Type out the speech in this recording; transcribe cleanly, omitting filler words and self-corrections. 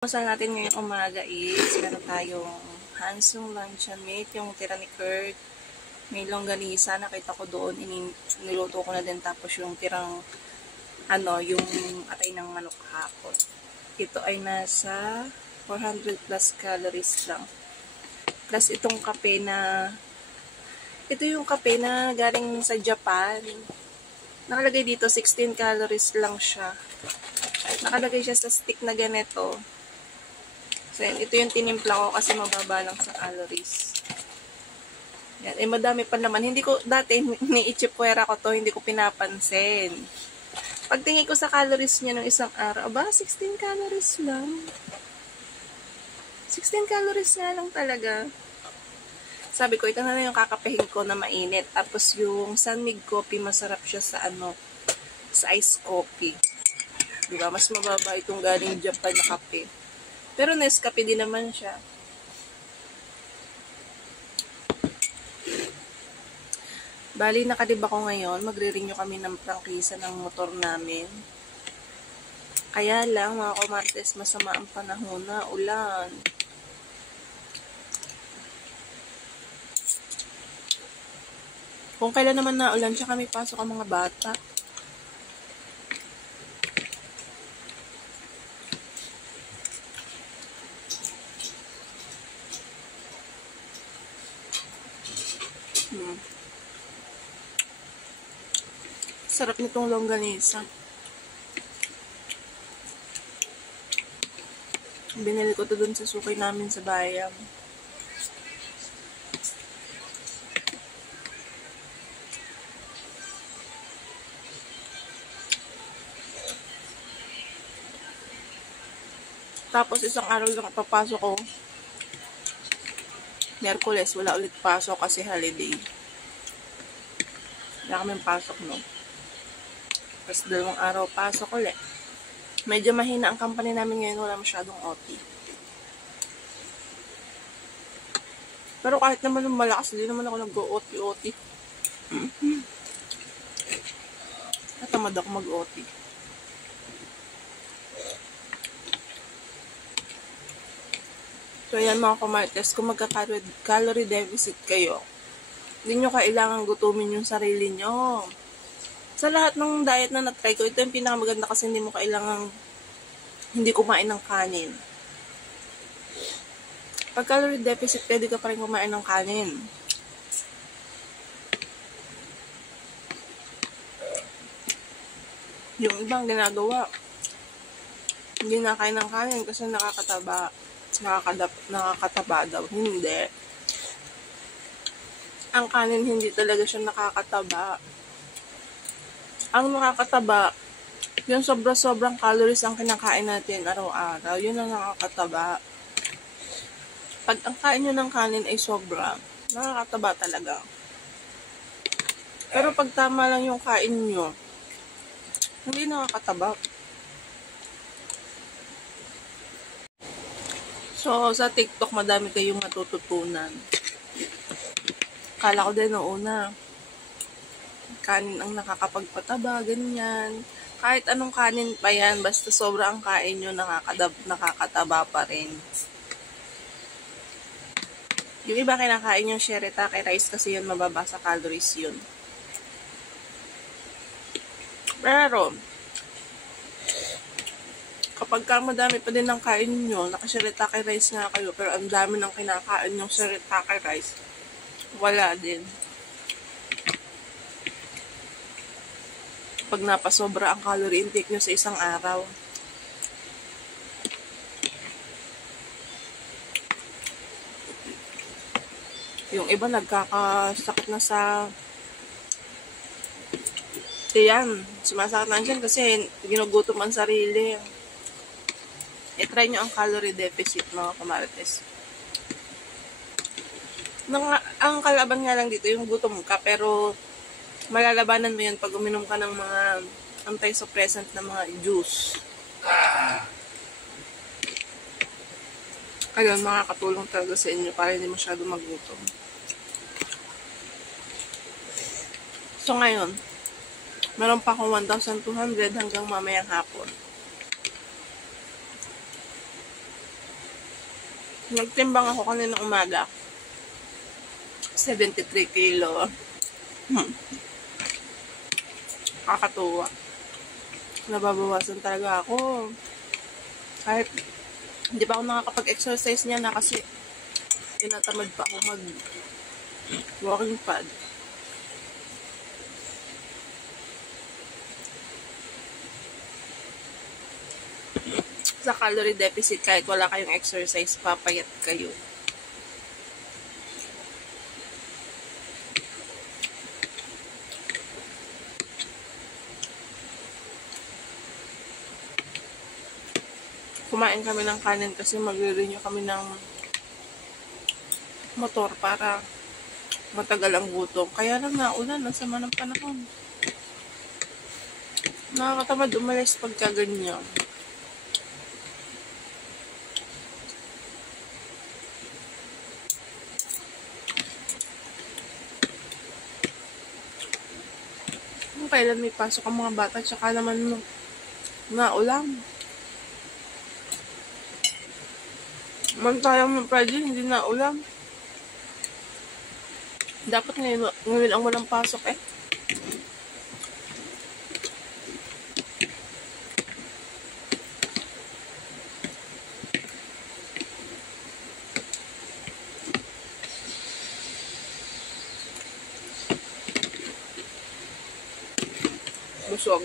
Almusal natin ngayong umaga is meron tayong Hansung luncheon meat, yung tira ni Kurt. May longganisa, nakita ko doon, niluto ko na din, tapos yung tirang yung atay ng manok hapon. Ito ay nasa 400 plus calories lang. Plus itong kape na, ito yung kape na galing sa Japan. Nakalagay dito 16 calories lang siya. Nakalagay siya sa stick na ganito. So, ito yung tinimpla ko kasi mababa lang sa calories. Yan. Eh, madami pa naman. Hindi ko, dati, ni-ichipwera ko to, hindi ko pinapansin. Pagtingin ko sa calories niya ng isang araw, 16 calories lang. 16 calories nga lang talaga. Sabi ko, ito na yung kakapehin ko na mainit. Tapos yung Sanmig coffee, masarap siya sa sa ice coffee. Diba? Mas mababa itong galing Japan na kape. Pero Nescafe din naman siya. Bali, nakadiba ko ngayon. Magre-renew kami ng prangkisa ng motor namin. Kaya lang, mga kumartes, masama ang panahon na ulan. Kung kailan naman na ulan, siya kami pasok ang mga bata. Sarap nitong longganisa. Binili ko to dun sa sukay namin sa bayan. Tapos isang araw lang papasok ko. Miyerkules, wala ulit pasok kasi holiday. Wala kaming pasok, no? Tapos 2 araw pasok ulit. Medyo mahina ang company namin ngayon, wala masyadong OT. Pero kahit naman malakas, hindi naman ako nag-OT. Natamad ako mag-OT. So, ayan mga kumartes, kung magka-calorie deficit kayo, hindi nyo kailangan gutumin yung sarili nyo. Sa lahat ng diet na na-try ko, ito yung pinakamaganda kasi hindi mo kailangan hindi kumain ng kanin. Pag calorie deficit, pwede ka pa rin kumain ng kanin. Yung ibang ginagawa, hindi na kain ng kanin kasi nakakataba daw. Hindi. Ang kanin hindi talaga siya nakakataba. Ang nakakataba, yung sobrang calories ang kinakain natin araw-araw, yun ang nakakataba. Pag ang kain nyo ng kanin ay sobra, nakakataba talaga. Pero pag tama lang yung kain nyo, hindi nakakataba. So, sa TikTok, madami kayong matututunan. Kala ko din noong una, kanin ang nakakapagpataba, ganyan. Kahit anong kanin pa yan, basta sobra ang kain nyo, nakakataba pa rin. Yung iba kinakain yung shirataki rice kasi yun mababa sa calories yun. Pero, kapag madami pa din ng kain nyo, naka-shirataki rice nga kayo, pero ang dami ng kinakain yung shirataki rice, wala din. Pag napasobra ang calorie intake nyo sa isang araw. Yung iba nagkakasakit na sa tiyan. Sumasakit na dyan kasi ginugutom ang sarili. I-try nyo ang calorie deficit, mga kamarites. Ang kalaban nga lang dito, yung gutom ka, pero malalabanan mo yun pag uminom ka ng mga anti-suppressant na mga juice. Kaya makakatulong talaga sa inyo para hindi masyado magutom. So ngayon, meron pa akong 1,200 hanggang mamayang hapon. Nagtimbang ako kanina umaga. 73 kilo. Kakatuwa. Nababawasan talaga ako. Kahit hindi pa ako nakakapag-exercise niya na kasi tinatamad pa ako mag-walking pad. Sa calorie deficit, kahit wala kayong exercise, papayat kayo. Kumain kami ng kanin kasi magre-renew kami ng motor para matagal ang gutom. Kaya lang naulan, ang sama ng panahon. Nakakatamad umalis pagka ganyan. Kailan may pasok ang mga bata, tsaka naman naulan. Mantayang ng Friday, hindi naulan. Dapat ngayon ang walang pasok eh. Busog.